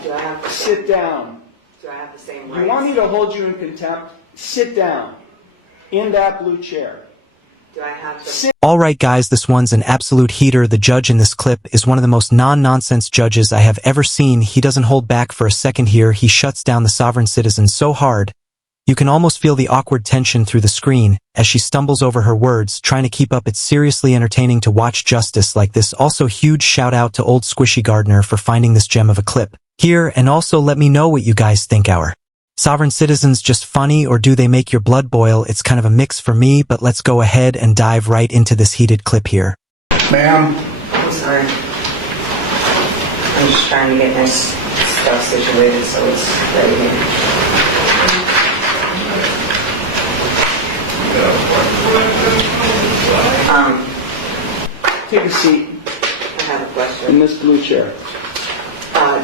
Do I have Sit down. Do I have the same rights? You want me to hold you in contempt? Sit down. In that blue chair. Do I have to? Sit. Alright guys, this one's an absolute heater. The judge in this clip is one of the most non-nonsense judges I have ever seen. He doesn't hold back for a second here. He shuts down the sovereign citizen so hard. You can almost feel the awkward tension through the screen as she stumbles over her words, trying to keep up. It's seriously entertaining to watch justice like this. Also, huge shout out to old Squishy Gardner for finding this gem of a clip here, and also let me know what you guys think. Our sovereign citizens just funny, or do they make your blood boil? It's kind of a mix for me, but let's go ahead and dive right into this heated clip here. Ma'am. I'm sorry. I'm just trying to get my stuff situated so it's ready here. Take a seat I have a in question. this blue chair.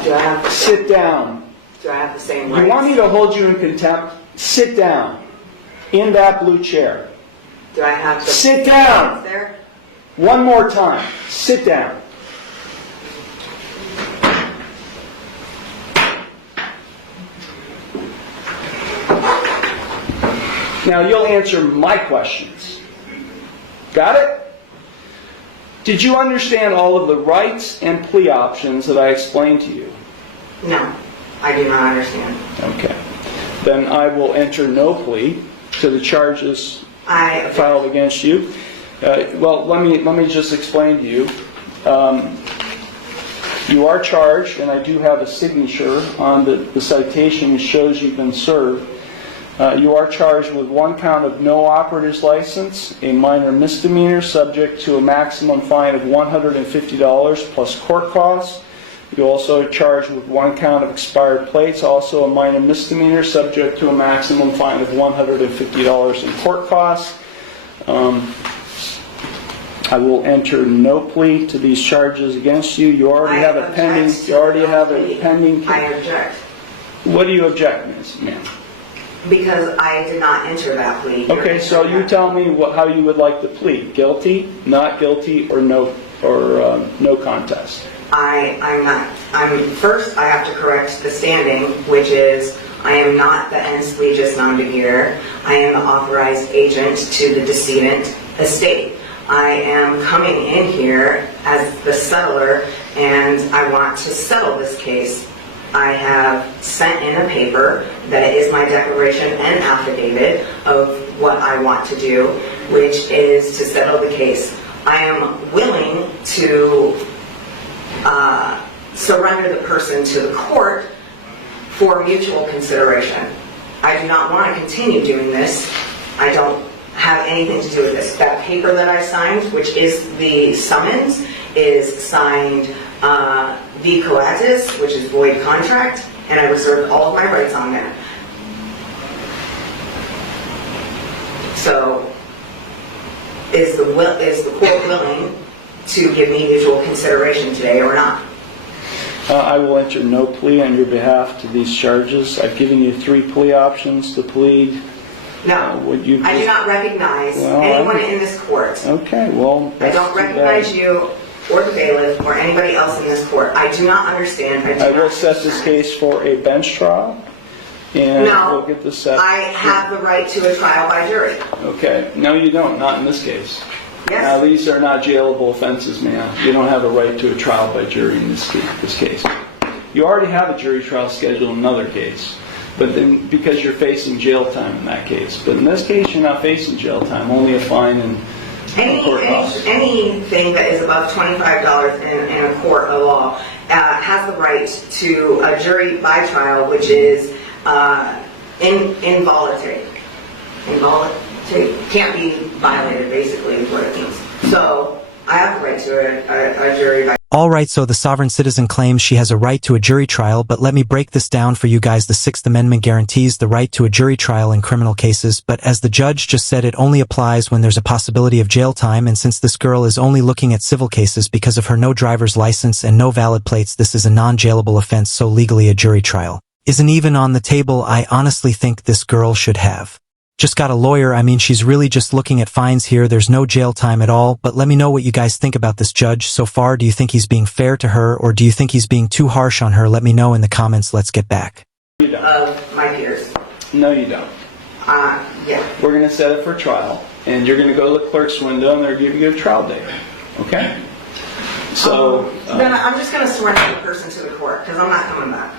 Do I have Sit down. Do I have the same rights? You want me to hold you in contempt? Sit down. In that blue chair. Do I have to Sit down. there? One more time. Sit down. Now you'll answer my questions. Got it? Did you understand all of the rights and plea options that I explained to you? No, I do not understand. Okay. Then I will enter no plea to the charges filed against you. Well, let me just explain to you. You are charged, and I do have a signature on the citation which shows you've been served. You are charged with one count of no operator's license, a minor misdemeanor subject to a maximum fine of $150 plus court costs. You also are charged with one count of expired plates, also a minor misdemeanor subject to a maximum fine of $150 in court costs. I will enter no plea to these charges against you. You already have a pending. You already have a pending. I object. What do you object, ma'am? Because I did not enter that plea. Okay, so you tell me how you would like to plead: guilty, not guilty, or no contest. First, I have to correct the standing, which is I am not the ens legis non debitor. I am the authorized agent to the decedent estate. I am coming in here as the settler, and I want to settle this case. I have sent in a paper that is my declaration and affidavit of what I want to do, which is to settle the case. I am willing to surrender the person to the court for mutual consideration. I do not want to continue doing this. I don't have anything to do with this. That paper that I signed, which is the summons, is signed v coatis, which is void contract, and I reserved all of my rights on that. So, is the court willing to give me mutual consideration today or not? I will enter no plea on your behalf to these charges. I've given you 3 plea options to plead. No, I do not recognize anyone in this court. Okay, well, I don't recognize you or the bailiff or anybody else in this court. I do not understand. I will set this case for a bench trial, and we'll get this set. I have the right to a trial by jury. Okay, no you don't, not in this case. Yes. Now these are not jailable offenses, ma'am. You don't have a right to a trial by jury in this case. You already have a jury trial scheduled in another case, but then because you're facing jail time in that case. But in this case, you're not facing jail time, only a fine and court costs. Anything that is above $25 in a court of law has the right to a jury by trial, which is involuntary. Involuntary can't be violated, basically, is what it means. So I have the right to a jury by. Alright, so the sovereign citizen claims she has a right to a jury trial, but let me break this down for you guys. The 6th Amendment guarantees the right to a jury trial in criminal cases, but as the judge just said, it only applies when there's a possibility of jail time, and since this girl is only looking at civil cases because of her no driver's license and no valid plates, this is a non-jailable offense, so legally a jury trial isn't even on the table. I honestly think this girl should have just got a lawyer. I mean, she's really just looking at fines here. There's no jail time at all. But let me know what you guys think about this judge so far. Do you think he's being fair to her, or do you think he's being too harsh on her? Let me know in the comments. Let's get back. Of my peers. No, you don't. Yeah. We're going to set it for trial, and you're going to go to the clerk's window, and they're going to give you a trial date. Okay? So, Then I'm just going to surrender the person to the court because I'm not coming back.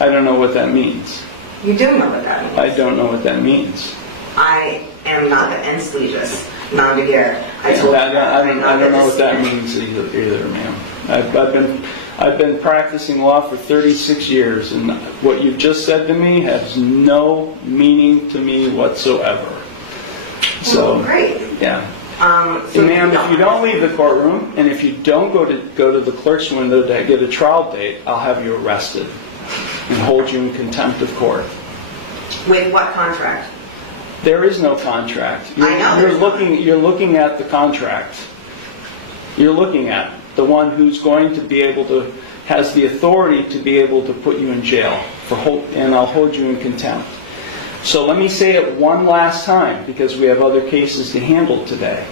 I don't know what that means. You do know what that means. I don't know what that means. I am not the ens legis non de guerre. I told you that. I don't know what that means either, ma'am. I've been practicing law for 36 years, and what you've just said to me has no meaning to me whatsoever. So, great. Yeah. So ma'am, if you don't leave the courtroom, and if you don't go to the clerk's window to get a trial date, I'll have you arrested and hold you in contempt of court. With what contract? There is no contract. I know You're looking at the contract. You're looking at the one who's going to be able to, has the authority to be able to put you in jail and I'll hold you in contempt. So let me say it one last time, because we have other cases to handle today.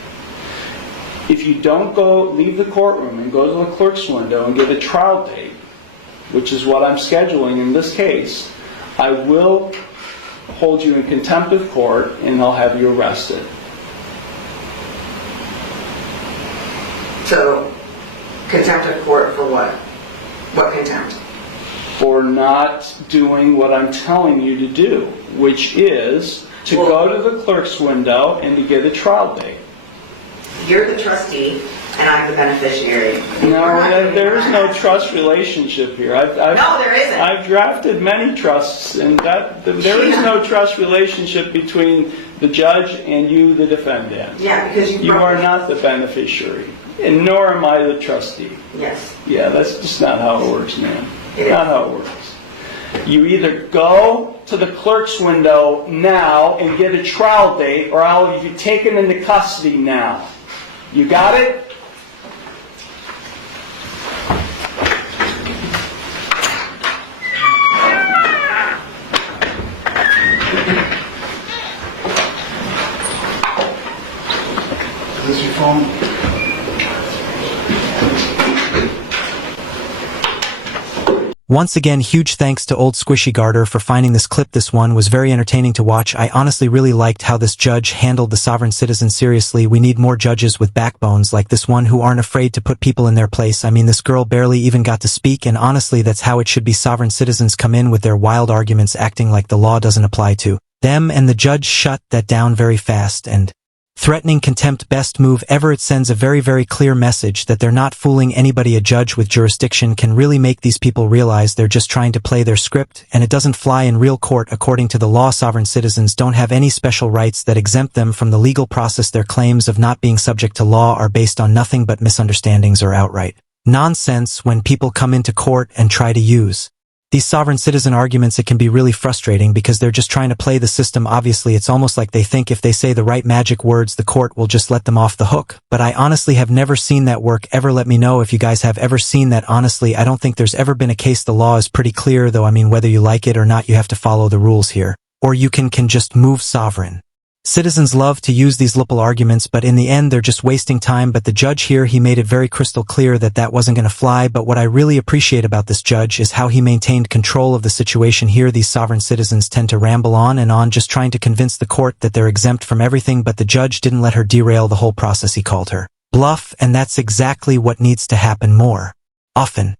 If you don't leave the courtroom and go to the clerk's window and get a trial date, which is what I'm scheduling in this case, I will hold you in contempt of court and I'll have you arrested. So, contempt of court for what? What contempt? For not doing what I'm telling you to do, which is to go to the clerk's window and to get a trial date. You're the trustee and I'm the beneficiary. No, there is no trust relationship here. No, there isn't. I've drafted many trusts, and there is no trust relationship between the judge and you, the defendant. Yeah, because you are not the beneficiary, and nor am I the trustee. Yes. Yeah, that's just not how it works, man. It Not is. how it works. You either go to the clerk's window now and get a trial date, or I'll be taken into custody now. You got it? Is this your phone? Once again, huge thanks to Old Squishy Garter for finding this clip. This one was very entertaining to watch. I honestly really liked how this judge handled the sovereign citizen seriously. We need more judges with backbones like this one who aren't afraid to put people in their place. I mean, this girl barely even got to speak, and honestly, that's how it should be. Sovereign citizens come in with their wild arguments acting like the law doesn't apply to them, and the judge shut that down very fast. And threatening contempt, best move ever. It sends a very, very clear message that they're not fooling anybody. A judge with jurisdiction can really make these people realize they're just trying to play their script, and it doesn't fly in real court. According to the law, sovereign citizens don't have any special rights that exempt them from the legal process. Their claims of not being subject to law are based on nothing but misunderstandings or outright nonsense. When people come into court and try to use these sovereign citizen arguments, it can be really frustrating because they're just trying to play the system. Obviously, it's almost like they think if they say the right magic words, the court will just let them off the hook. But I honestly have never seen that work ever. Let me know if you guys have ever seen that. Honestly, I don't think there's ever been a case. The law is pretty clear, though. I mean, whether you like it or not, you have to follow the rules here. Or you can just move. Sovereign citizens love to use these little arguments, but in the end, they're just wasting time. But the judge here, he made it very crystal clear that that wasn't going to fly. But what I really appreciate about this judge is how he maintained control of the situation here. These sovereign citizens tend to ramble on and on, just trying to convince the court that they're exempt from everything, but the judge didn't let her derail the whole process. He called her bluff, and that's exactly what needs to happen more often.